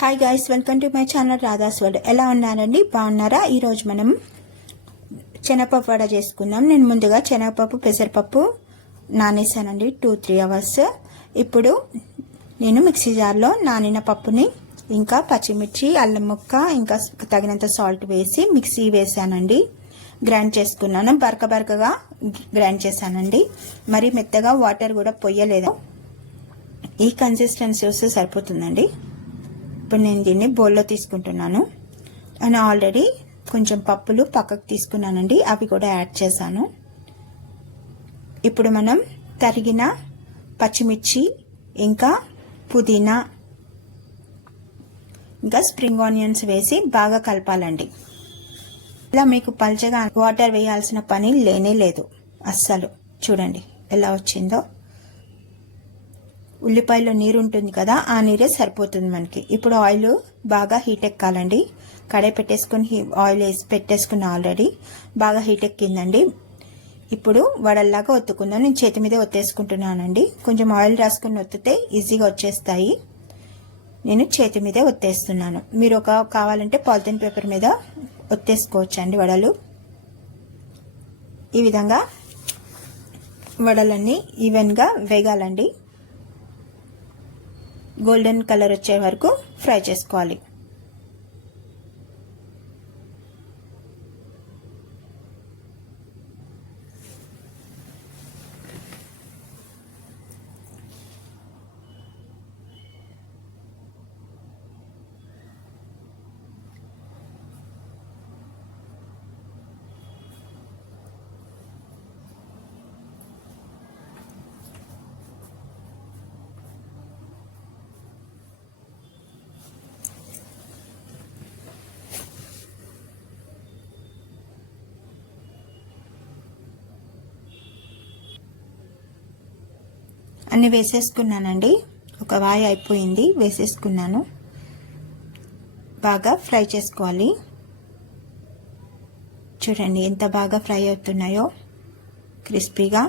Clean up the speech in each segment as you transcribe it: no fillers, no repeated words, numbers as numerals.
Hi guys, welcome to my channel Radha's world. ఎలా ఉన్నారండి? బాగున్నారా? ఈరోజు మనం శనగపప్పు వడ చేసుకుందాం. నేను ముందుగా శనగపప్పు పెసరపప్పు నానేసానండి 2-3 అవర్స్. ఇప్పుడు నేను మిక్సీ జార్లో నానిన పప్పుని ఇంకా పచ్చిమిర్చి, అల్లం ముక్క, ఇంకా తగినంత సాల్ట్ వేసి మిక్సీ వేసానండి. గ్రైండ్ చేసుకున్నాను. బరకగా గ్రైండ్ చేశానండి. మరి మెత్తగా వాటర్ కూడా పొయ్యలేదు. ఈ కన్సిస్టెన్సీ వస్తే సరిపోతుందండి. ఇప్పుడు నేను దీన్ని బౌల్లో తీసుకుంటున్నాను. అండ్ ఆల్రెడీ కొంచెం పప్పులు పక్కకు తీసుకున్నానండి, అవి కూడా యాడ్ చేశాను. ఇప్పుడు మనం తరిగిన పచ్చిమిర్చి, ఇంకా పుదీనా, ఇంకా స్ప్రింగ్ ఆనియన్స్ వేసి బాగా కలపాలండి. ఇలా మీకు పల్చగా వాటర్ వేయాల్సిన పని లేనే లేదు అస్సలు. చూడండి ఎలా వచ్చిందో. ఉల్లిపాయలో నీరు ఉంటుంది కదా, ఆ నీరే సరిపోతుంది మనకి. ఇప్పుడు ఆయిల్ బాగా హీట్ ఎక్కాలండి. కడాయి పెట్టేసుకుని ఆయిల్ వేసి పెట్టేసుకున్న ఆల్రెడీ బాగా హీట్ ఎక్కిందండి. ఇప్పుడు వడల్లాగా ఒత్తుకుందాం. నేను చేతి మీద ఒత్తేసుకుంటున్నానండి. కొంచెం ఆయిల్ రాసుకుని ఒత్తితే ఈజీగా వచ్చేస్తాయి. నేను చేతి మీదే ఒత్తేస్తున్నాను. మీరు కావాలంటే పాలిథిన్ పేపర్ మీద ఒత్తేసుకోవచ్చండి వడలు. ఈ విధంగా వడలన్నీ ఈవెన్గా వేగాలండి. గోల్డెన్ కలర్ వచ్చే వరకు ఫ్రై చేసుకోవాలి. అన్ని వేసేసుకున్నానండి. ఒక వాయి అయిపోయింది, వేసేసుకున్నాను. బాగా ఫ్రై చేసుకోవాలి. చూడండి ఎంత బాగా ఫ్రై అవుతున్నాయో, క్రిస్పీగా.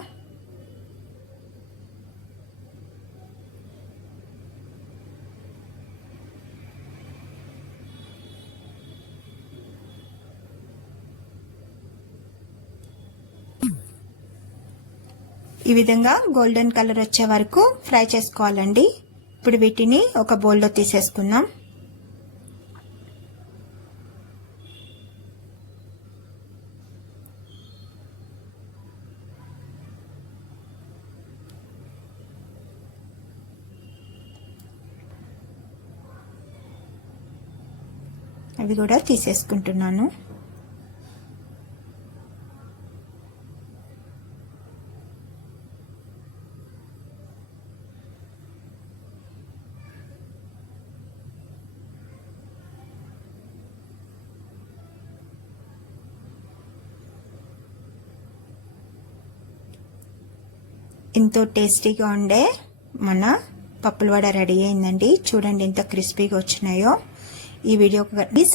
ఈ విధంగా గోల్డెన్ కలర్ వచ్చే వరకు ఫ్రై చేసుకోవాలండి. ఇప్పుడు వీటిని ఒక బౌల్లో తీసేసుకుందాం. అవి కూడా తీసేసుకుంటున్నాను. ఎంతో టేస్టీగా ఉండే మన పప్పుల వడ రెడీ అయిందండి. చూడండి ఎంత క్రిస్పీగా వచ్చినాయో. ఈ video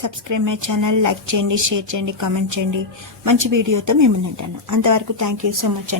subscribe my channel, like చేయండి, షేర్ చేయండి, కామెంట్ చేయండి. మంచి వీడియోతో మేము ఉంటాను. అంతవరకు థ్యాంక్ యూ సో మచ్ అండి.